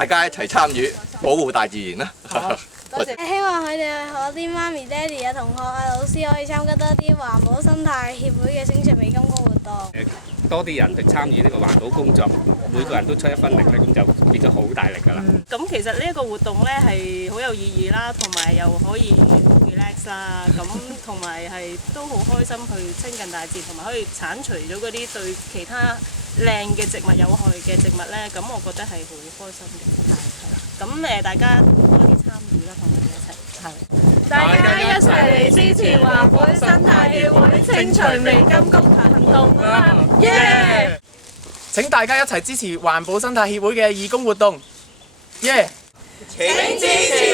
大家一齊參與保護大自然啦。多謝。希望佢哋我啲媽咪、爹哋啊、同學啊、老師可以參加多啲環保生態協會嘅星傳美金工活動。多啲人去參與呢個環保工作，每個人都出一分力咧，咁就變咗好大力㗎啦。咁其實呢一個活動咧係好有意義啦，同埋又可以 relax 啦，咁同埋係都好開心去親近大自然，同埋可以剷除咗嗰啲對其他靚嘅植物有害嘅植物咧，咁我覺得係好開心嘅。係咁大家多啲參與啦，同我哋一齊。大家一齊嚟支持環保生態協會清除微金谷行動啦！耶！請大家一齊支持環保生態協會嘅義工活動，耶！請支持